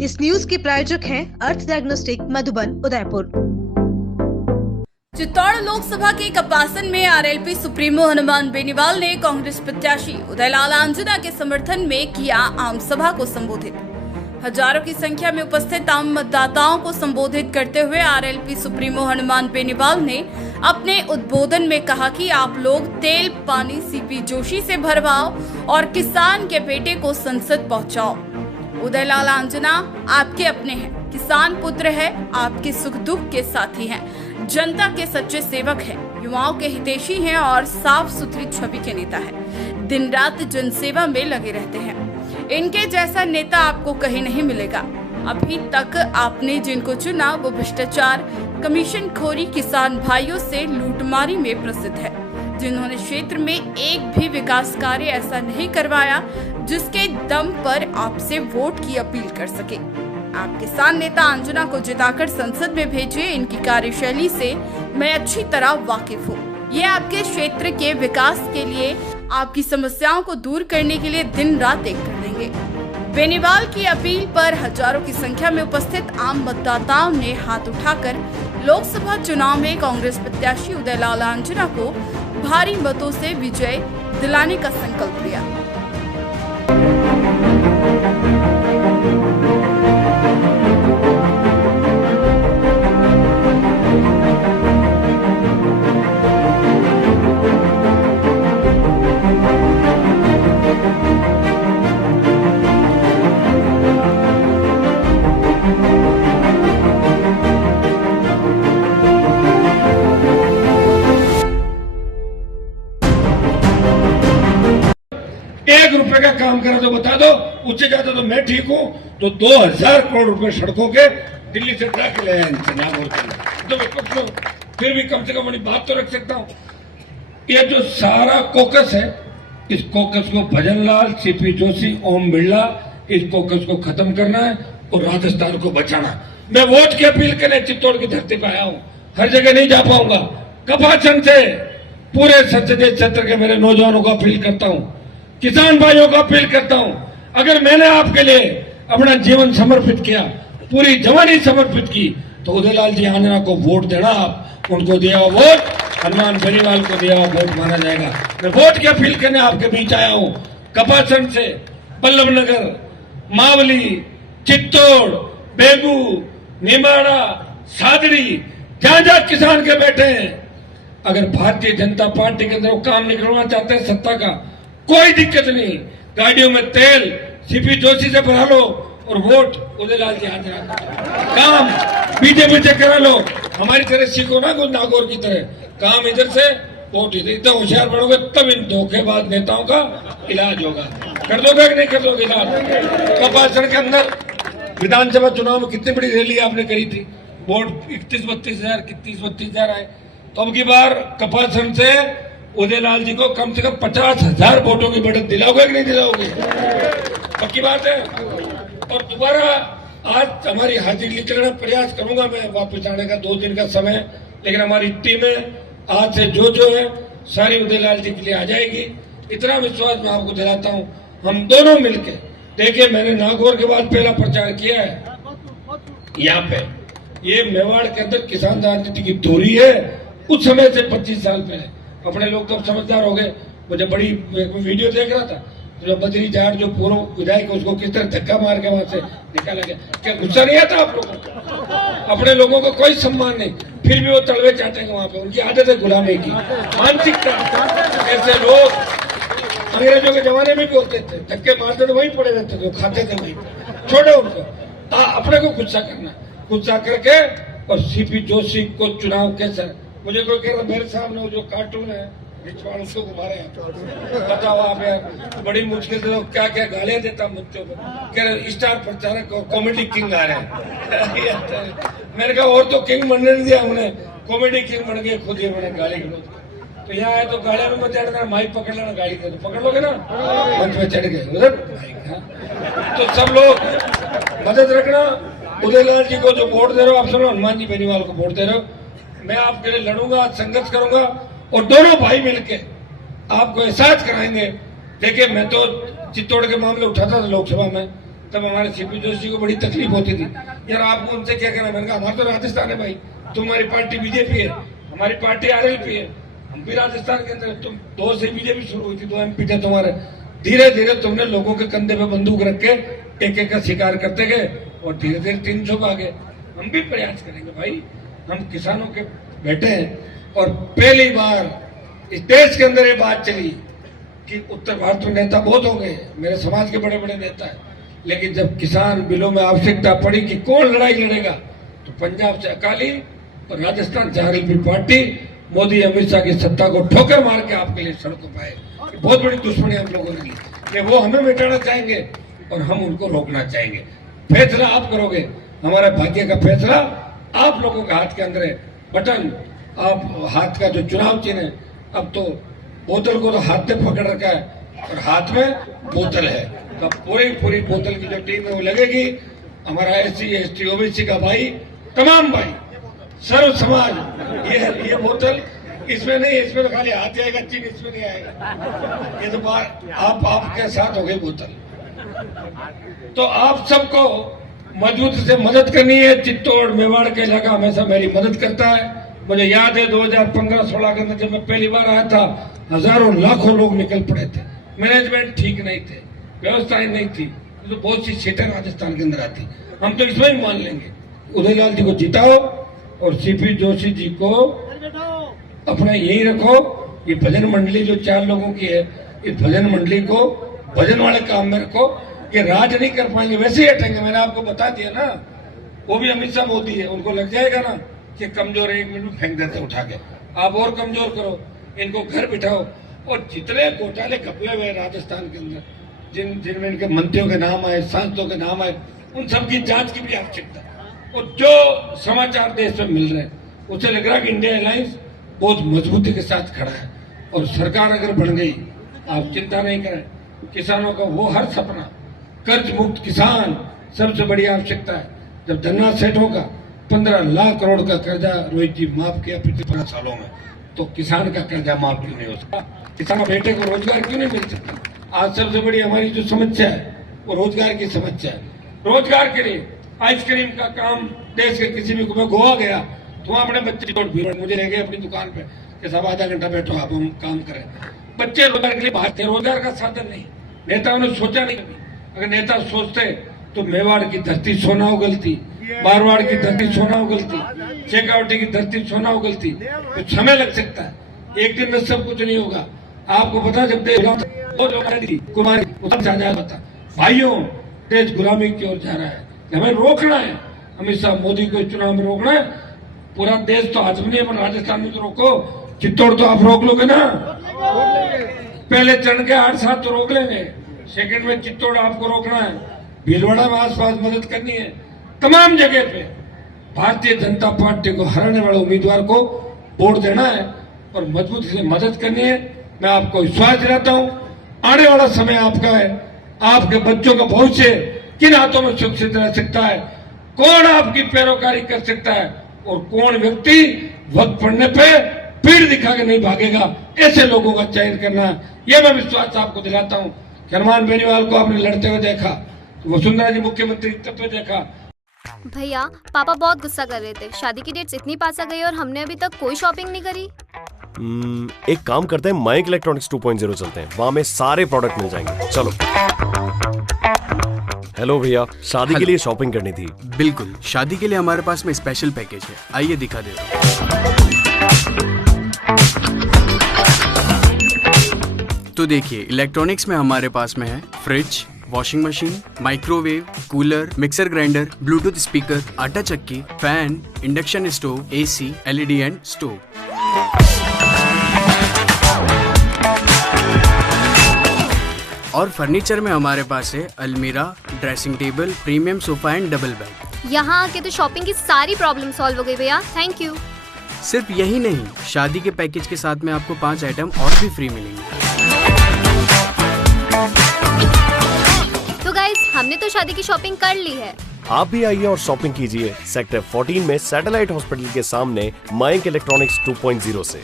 इस न्यूज के प्रायोजक हैं अर्थ डायग्नोस्टिक मधुबन उदयपुर। चित्तौड़ लोकसभा के कपासन में आरएलपी सुप्रीमो हनुमान बेनीवाल ने कांग्रेस प्रत्याशी उदयलाल आंजना के समर्थन में किया आम सभा को संबोधित। हजारों की संख्या में उपस्थित आम मतदाताओं को संबोधित करते हुए आरएलपी सुप्रीमो हनुमान बेनीवाल ने अपने उद्बोधन में कहा कि आप लोग तेल पानी सीपी जोशी से भरवाओ और किसान के बेटे को संसद पहुंचाओ। उदयलाल आंजना आपके अपने हैं, किसान पुत्र है, आपके सुख दुख के साथी हैं, जनता के सच्चे सेवक हैं, युवाओं के हितैषी हैं और साफ सुथरी छवि के नेता हैं। दिन रात जनसेवा में लगे रहते हैं। इनके जैसा नेता आपको कहीं नहीं मिलेगा। अभी तक आपने जिनको चुना वो भ्रष्टाचार, कमीशन खोरी, किसान भाइयों से लूटमारी में प्रसिद्ध है, जिन्होंने क्षेत्र में एक भी विकास कार्य ऐसा नहीं करवाया जिसके दम पर आपसे वोट की अपील कर सके। आप किसान नेता आंजना को जिताकर संसद में भेजिए। इनकी कार्यशैली से मैं अच्छी तरह वाकिफ हूँ। ये आपके क्षेत्र के विकास के लिए, आपकी समस्याओं को दूर करने के लिए दिन रात एक कर देंगे। बेनीवाल की अपील पर हजारों की संख्या में उपस्थित आम मतदाताओं ने हाथ उठाकर लोकसभा चुनाव में कांग्रेस प्रत्याशी उदयलाल आंजना को भारी मतों से विजय दिलाने का संकल्प लिया। ₹1 का काम करा तो बता दो, उससे ज्यादा तो मैं ठीक हूं। तो 2000 करोड़ रुपए सड़कों के दिल्ली से ड्रा के ले आए तो मैं फिर भी कम से कम अपनी बात तो रख सकता हूं। ये जो सारा कोकस है, इस कोकस को भजन लाल, सीपी जोशी, ओम बिरला, इस कोकस को खत्म करना है और राजस्थान को बचाना। मैं वोट की अपील करने चित्तौड़ की धरती पर आया हूं। हर जगह नहीं जा पाऊंगा। कपासन से पूरे संसदीय क्षेत्र के मेरे नौजवानों को अपील करता हूं, किसान भाइयों को अपील करता हूं, अगर मैंने आपके लिए अपना जीवन समर्पित किया, पूरी जवानी समर्पित की, तो उदयलाल जी आंजना को वोट देना। आप उनको दिया हुआ वोट हनुमान बेनीवाल को दिया हुआ वोट माना जाएगा। मैं वोट की अपील करने आपके बीच आया हूं। कपासन से बल्लभनगर, मावली, चित्तौड़, बेगू, निमाड़ा, सादड़ी, जहां जहां किसान के बैठे हैं, अगर भारतीय जनता पार्टी के अंदर वो काम निकलवाना चाहते हैं सत्ता का, कोई दिक्कत नहीं। गाड़ियों में तेल सीपी जोशी से भरा लो और वोट उदयलाल जी आंजना। काम बीजेपी से करा लो। हमारी तरह सीखो ना, कुछ नागौर की तरह। काम इधर से, वोट इधर। इतना होशियार बनोगे तब इन धोखेबाज नेताओं का इलाज होगा। कर दोगे कि नहीं कर दोगे इलाज? कपासन के अंदर विधानसभा चुनाव में कितनी बड़ी रैली आपने करी थी। वोट 31-32 हजार, 31-32 हजार आए। तो अब की बार कपासन से उदयलाल जी को कम से कम 50,000 वोटों की बढ़त दिलाओगे कि नहीं दिलाओगे? पक्की बात है। और दोबारा आज हमारी हाजिरी निकलने का प्रयास करूंगा मैं, वापस आने का 2 दिन का समय, लेकिन हमारी टीमें आज से जो है सारी उदयलाल जी के लिए आ जाएगी। इतना विश्वास मैं आपको दिलाता हूं। हम दोनों मिलकर देखिए, मैंने नागौर के बाद पहला प्रचार किया है यहाँ पे। ये मेवाड़ के अंदर किसान राजनीति की दूरी है, उस समय से 25 साल पहले। अपने लोग तो समझदार हो गए। मुझे बड़ी वीडियो देख रहा था, जो बद्री जाट जो पूर्व विधायक, उसको किस तरह धक्का मार के वहां से निकाला गया। क्या गुस्सा नहीं आता आप लोगों को? अपने लोगों को कोई सम्मान नहीं, फिर भी वो तलवे चाटेंगे वहां पे। उनकी आदत है गुलामी की, मानसिकता। ऐसे लोग अंग्रेजों के जमाने में भी होते थे, धक्के मारते थे वहीं पड़े रहते थे, खाते थे वहीं। छोड़ो उनको, अपने को गुस्सा करना, गुस्सा करके। और सीपी जोशी को चुनाव कैसे, मुझे कोई कह रहा मेरे सामने वो जो कार्टून है रिचवाड़, उसको घुमा रहे हैं। बताओ आप यार, बड़ी मुश्किल से क्या क्या गालियां देता मुझको। कह रहे स्टार प्रचारक और कॉमेडी किंग आ रहे हैं। मैंने कहा और तो किंग बनने नहीं दिया हमने, कॉमेडी किंग बन गए खुद ही। मैंने गाली गलौज। तो यहाँ आए तो गाड़िया में मत चढ़ना, माइक पकड़ लेना, गाड़ी का तो पकड़ लोगे ना, मंच में चढ़ गए उधर माइक। तो सब लोग मदद रखना। उदयलाल जी को जो वोट दे रहे हो आप, सुनो, हनुमान जी बेनीवाल को वोट दे रहे हो, मैं आपके लिए लड़ूंगा, संघर्ष करूंगा और दोनों भाई मिलके आपको एहसास कराएंगे। देखिए, मैं तो चित्तौड़ के मामले उठाता था लोकसभा में, तब हमारे सीपी जोशी को बड़ी तकलीफ होती थी, यार आपको उनसे क्या कहना। मैंने कहा हमारा तो राजस्थान है भाई, तुम्हारी पार्टी बीजेपी है, हमारी पार्टी आरएलपी है, हम भी राजस्थान के अंदर। तुम 2 से बीजेपी शुरू हुई थी, 2 MP थे तुम्हारे। धीरे धीरे तुमने लोगों के कंधे पे बंदूक रख के एक का शिकार करते गए और धीरे धीरे 300 आ गए। हम भी प्रयास करेंगे भाई, हम किसानों के बेटे हैं। और पहली बार इस देश के अंदर ये बात चली कि उत्तर भारत में नेता बहुत हो गए, मेरे समाज के बड़े बड़े नेता है, लेकिन जब किसान बिलों में आवश्यकता पड़ी कि कौन लड़ाई लड़ेगा, तो पंजाब से अकाली और राजस्थान से आरएलपी पार्टी मोदी अमित शाह की सत्ता को ठोकर मार के आपके लिए सड़कों पर आए। बहुत बड़ी दुश्मनी हम लोगों के लिए, वो हमें मिटाना चाहेंगे और हम उनको रोकना चाहेंगे। फैसला आप करोगे, हमारे भाग्य का फैसला आप लोगों के हाथ के अंदर है। बटन आप हाथ का जो चुनाव चिन्ह है, अब तो बोतल को तो हाथ में पकड़ रखा है और हाथ में बोतल है, तो पूरी बोतल की जो टीम है वो लगेगी। हमारा SC ST OBC का भाई, तमाम भाई, सर्व समाज, ये बोतल इसमें नहीं, इसमें तो खाली हाथ जाएगा, चिन्ह इसमें नहीं आएगा। ये तो बात आपके साथ हो गई बोतल। तो आप सबको मजबूत से मदद करनी है। चित्तौड़ मेवाड़ के इलाका हमेशा मेरी मदद करता है। मुझे याद है 2015-16 के अंदर जब मैं पहली बार आया था, हजारों लाखों लोग निकल पड़े थे, मैनेजमेंट ठीक नहीं थे, व्यवस्थाएं नहीं थी, तो बहुत सी सीटें राजस्थान के अंदर आती। हम तो इसमें ही मान लेंगे, उदयलाल जी को जिताओ और CP जोशी जी को अपना यही रखो। ये भजन मंडली जो 4 लोगों की है, इस भजन मंडली को भजन वाले काम में रखो। ये राज नहीं कर पाएंगे, वैसे ही हटेंगे। मैंने आपको बता दिया ना, वो भी अमित शाह मोदी है, उनको लग जाएगा ना कि कमजोर है, 1 मिनट में फेंक देते उठा के। आप और कमजोर करो, इनको घर बिठाओ। और जितने घोटाले घपले हुए राजस्थान के अंदर, जिनमें इनके मंत्रियों के नाम आए, सांसदों के नाम आए, उन सबकी जांच की भी आवश्यकता। और जो समाचार देश में मिल रहे हैं, उसे लग रहा है कि इंडिया अलायंस बहुत मजबूती के साथ खड़ा है और सरकार अगर बन गई, आप चिंता नहीं करें, किसानों का वो हर सपना, कर्ज मुक्त किसान सबसे बड़ी आवश्यकता है। जब धनराज सेठ होगा, 15 लाख करोड़ का कर्जा रोहित जी माफ किया पिछले 15 सालों में, तो किसान का कर्जा माफ क्यों नहीं हो सकता? किसान बेटे को रोजगार क्यों नहीं मिल सकता? आज सबसे बड़ी हमारी जो समस्या है वो रोजगार की समस्या है। रोजगार के लिए आइसक्रीम का काम देश के किसी भी, मैं गोवा गया तो वहाँ अपने बच्चे मुझे ले गए अपनी दुकान पे कि साहब आधा घंटा बैठो, आप हम काम करें। बच्चे रोजगार के लिए बाहर थे, रोजगार का साधन नहीं, नेताओं ने सोचा नहीं कभी। अगर नेता सोचते तो मेवाड़ की धरती सोना उगलती, मारवाड़ की धरती सोना उगलती, शेखावटी की धरती सोना उगलती। तो समय लग सकता है, एक दिन में सब कुछ नहीं होगा। आपको पता, जब कुमारी था, भाइयों देश गुलामी की ओर जा रहा है, हमें रोकना है। अमित शाह मोदी को चुनाव में रोकना है। पूरा देश तो हाथ में नहीं है, राजस्थान में तो रोको। चित्तौड़ तो आप रोक लोगे ना, पहले चरण के 8-7 तो रोक लेंगे, सेकंड में चित्तौड़ आपको रोकना है। भीलवाड़ा में आसपास मदद करनी है। तमाम जगह पे भारतीय जनता पार्टी को हराने वाले उम्मीदवार को वोट देना है और मजबूती से मदद करनी है। मैं आपको विश्वास दिलाता हूं, आने वाला समय आपका है। आपके बच्चों का भविष्य किन हाथों में सुरक्षित रह सकता है, कौन आपकी पैरोकारी कर सकता है और कौन व्यक्ति वक्त पड़ने पे पीठ दिखा के नहीं भागेगा, ऐसे लोगों का चयन करना है। यह मैं विश्वास आपको दिलाता हूं। हनुमान बेनीवाल को आपने लड़ते हुए देखा, वसुंधरा जी मुख्यमंत्री तब पे देखा। भैया, पापा बहुत गुस्सा कर रहे थे, शादी की डेट्स इतनी पास आ गई और हमने अभी तक कोई शॉपिंग नहीं करी। एक काम करते हैं, मयंक इलेक्ट्रॉनिक्स 2.0 चलते हैं, वहाँ में सारे प्रोडक्ट मिल जाएंगे। चलो। हेलो भैया, शादी के लिए शॉपिंग करनी थी। बिल्कुल, शादी के लिए हमारे पास में स्पेशल पैकेज है, आइए दिखा देता हूं। तो देखिए, इलेक्ट्रॉनिक्स में हमारे पास में है fridge, washing machine, microwave, cooler, mixer grinder, Bluetooth speaker, आटा चक्की, fan, induction stove, AC, LED and stove. और फर्नीचर में हमारे पास है अलमीरा, dressing table, premium sofa and double bed. यहाँ आके तो शॉपिंग की सारी प्रॉब्लम सॉल्व हो गई भैया, थैंक यू। सिर्फ यही नहीं, शादी के पैकेज के साथ में आपको 5 आइटम और भी फ्री मिलेंगे। तो गाइस, हमने तो शादी की शॉपिंग कर ली है। आप भी आइए और शॉपिंग कीजिए सेक्टर 14 में सैटेलाइट हॉस्पिटल के सामने मयंक इलेक्ट्रॉनिक्स 2.0 से।